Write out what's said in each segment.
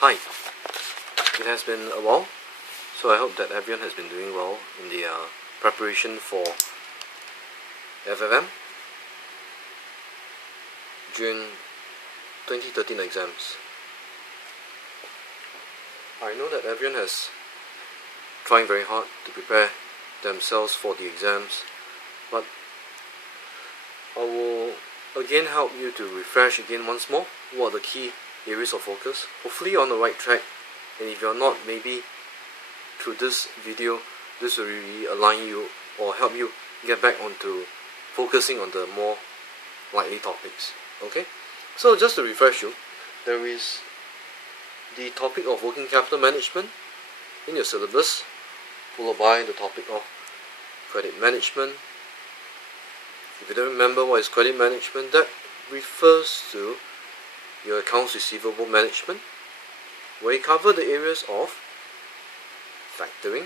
Hi, it has been a while, so I hope that everyone has been doing well in the preparation for FFM June 2013 exams. I know that everyone has trying very hard to prepare themselves for the exams, but I will again help you to refresh again once more what are the key areas of focus. Hopefully you're on the right track, and if you're not, maybe through this video this will really align you or help you get back onto focusing on the more likely topics. Okay, so just to refresh you, there is the topic of working capital management in your syllabus, followed by the topic of credit management. If you don't remember what is credit management, that refers to your accounts receivable management, where you cover the areas of factoring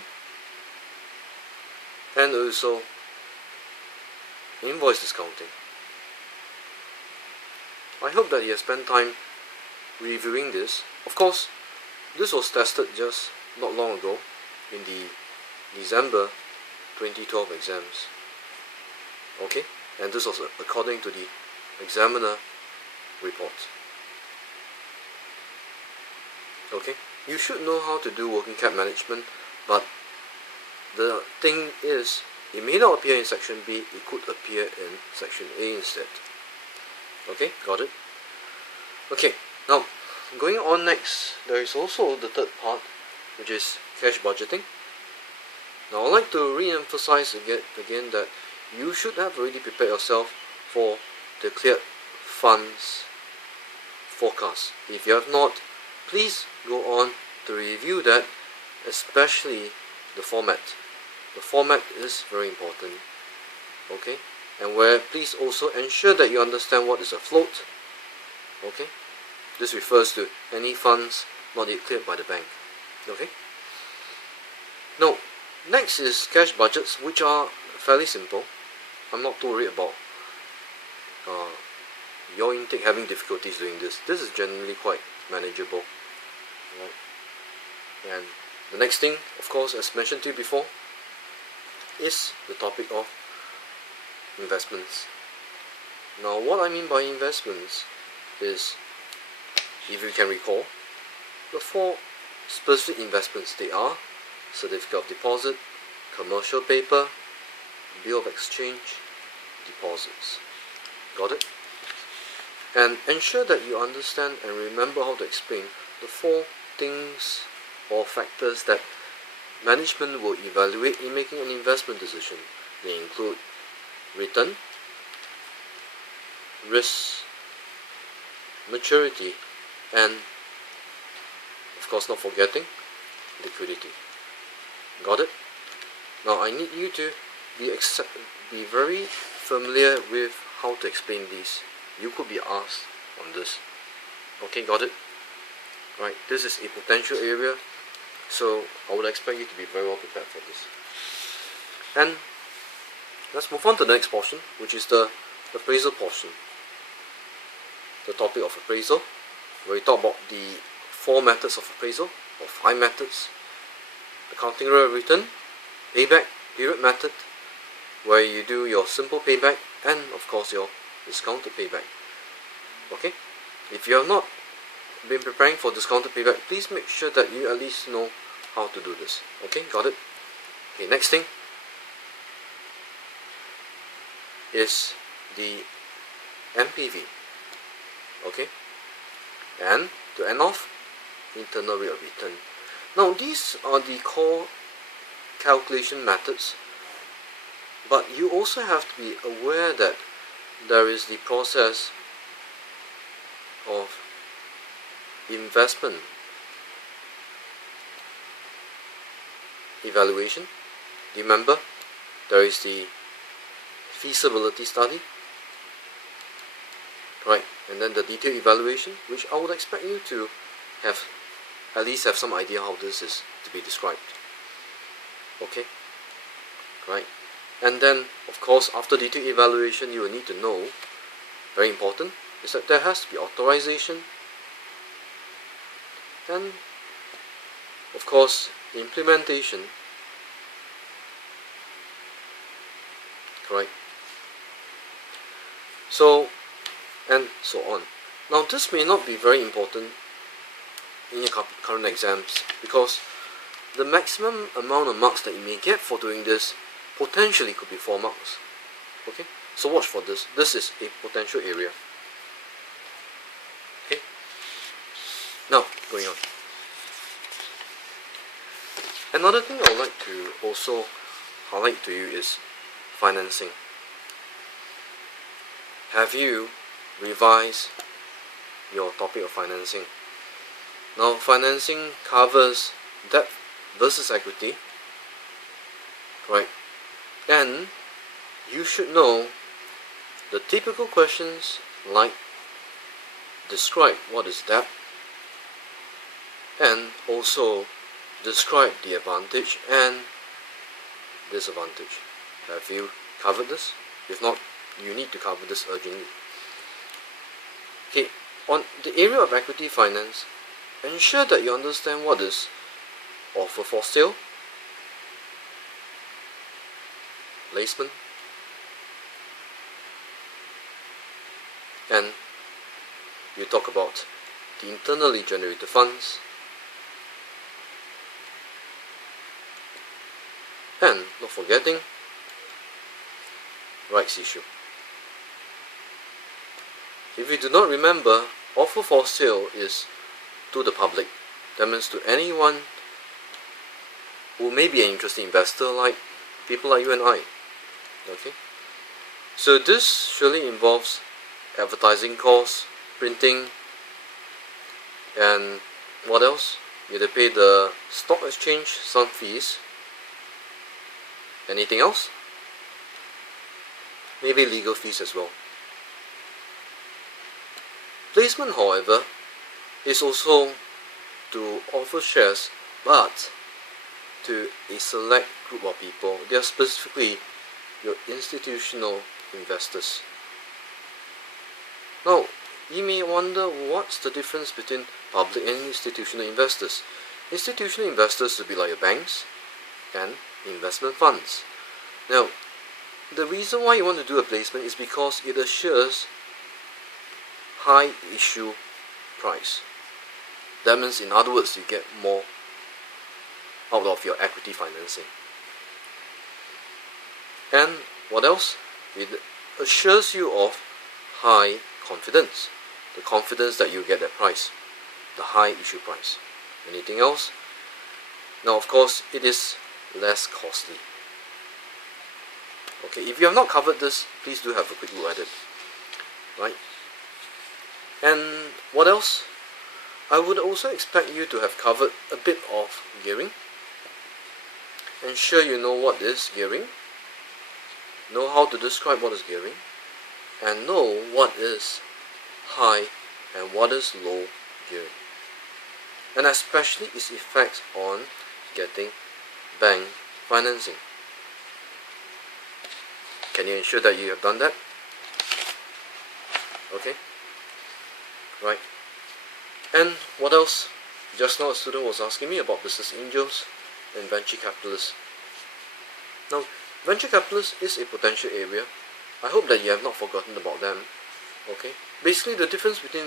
and also invoice discounting. I hope that you have spent time reviewing this. Of course, this was tested just not long ago in the December 2012 exams. Okay, and this was according to the examiner report. Okay, you should know how to do working cap management, but the thing is, it may not appear in section B, it could appear in section A instead. Okay, got it? Okay, now going on next, there is also the third part, which is cash budgeting. Now I'd like to re-emphasize again that you should have already prepared yourself for the cleared funds forecast. If you have not, please go on to review that, especially the format. The format is very important. Okay, and where please also ensure that you understand what is a float. Okay, this refers to any funds not yet cleared by the bank. Okay, now next is cash budgets, which are fairly simple. I'm not too worried about your intake having difficulties doing this. This is generally quite manageable. Right. And the next thing, of course, as mentioned to you before, is the topic of investments. Now, what I mean by investments is, if you can recall, the four specific investments. They are certificate of deposit, commercial paper, bill of exchange, deposits. Got it? And ensure that you understand and remember how to explain the four things or factors that management will evaluate in making an investment decision. They include return, risk, maturity, and of course not forgetting liquidity. Got it? Now I need you to be very familiar with how to explain these. You could be asked on this. Okay, got it? Right, this is a potential area, so I would expect you to be very well prepared for this. And let's move on to the next portion, which is the appraisal portion. The topic of appraisal, where we talk about the four methods of appraisal, or 5 methods: accounting rate of return, payback period method, where you do your simple payback, and of course your discounted payback. Okay, if you have not been preparing for discounted payback, please make sure that you at least know how to do this. Okay, got it? Okay, next thing is the MPV. Okay, and to end off, internal rate of return. Now these are the core calculation methods, but you also have to be aware that there is the process of investment evaluation. Do you remember? There is the feasibility study, right, and then the detailed evaluation, which I would expect you to have at least have some idea how this is to be described. Okay, right, and then of course after detailed evaluation you will need to know, very important, is that there has to be authorization and of course implementation, correct? So, and so on. Now this may not be very important in your current exams, because the maximum amount of marks that you may get for doing this potentially could be 4 marks. Okay, so watch for this. This is a potential area. Okay, now going on. Another thing I would like to also highlight to you is financing. Have you revised your topic of financing? Now, financing covers debt versus equity, right? And you should know the typical questions like describe what is debt, and also describe the advantage and disadvantage. Have you covered this? If not, you need to cover this urgently. Okay, on the area of equity finance, ensure that you understand what is offer for sale, placement, and you talk about the internally generated funds, and not forgetting rights issue. If you do not remember, offer for sale is to the public. That means to anyone who may be an interested investor, like people like you and I. Okay, so this surely involves advertising costs, printing, and what else? You have to pay the stock exchange some fees. Anything else? Maybe legal fees as well. Placement, however, is also to offer shares, but to a select group of people. They are specifically your institutional investors. Now, you may wonder what's the difference between public and institutional investors. Institutional investors would be like your banks and investment funds. Now, the reason why you want to do a placement is because it assures high issue price. That means, in other words, you get more out of your equity financing. And what else? It assures you of high confidence. The confidence that you get that price, the high issue price. Anything else? Now, of course, it is less costly. Okay, if you have not covered this, please do have a quick look at it. Right? And what else? I would also expect you to have covered a bit of gearing. Ensure you know what is gearing, know how to describe what is gearing, and know what is high and what is low gearing, and especially its effects on getting bank financing. Can you ensure that you have done that? Okay, right. And what else? Just now a student was asking me about business angels and venture capitalists. Now, venture capitalists is a potential area. I hope that you have not forgotten about them. Okay, basically the difference between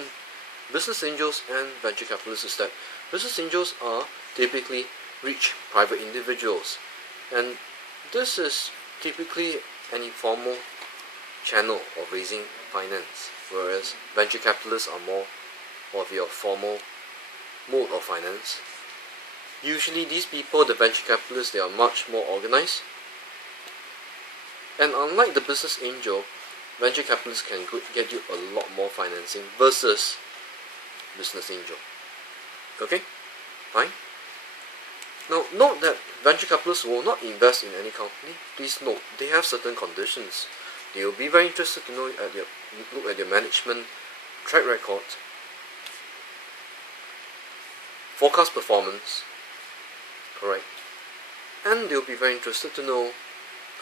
business angels and venture capitalists is that business angels are typically rich private individuals, and this is typically an informal channel of raising finance, whereas venture capitalists are more of your formal mode of finance. Usually these people, the venture capitalists, they are much more organized, and unlike the business angel, venture capitalists can get you a lot more financing versus business angel. Okay, fine. Now note that venture capitalists will not invest in any company. Please note, they have certain conditions. They will be very interested to look at your management track record, forecast performance, correct, and they'll be very interested to know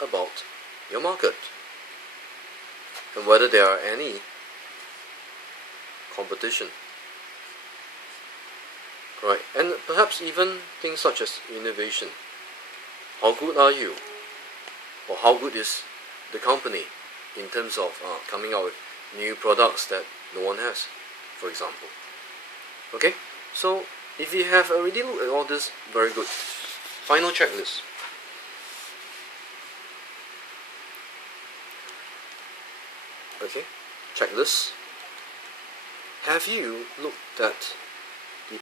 about your market and whether there are any competition, right? And perhaps even things such as innovation. How good are you? Or how good is the company in terms of coming out with new products that no one has, for example. Okay, so if you have already looked at all this, very good. Final checklist. Okay, checklist. Have you looked at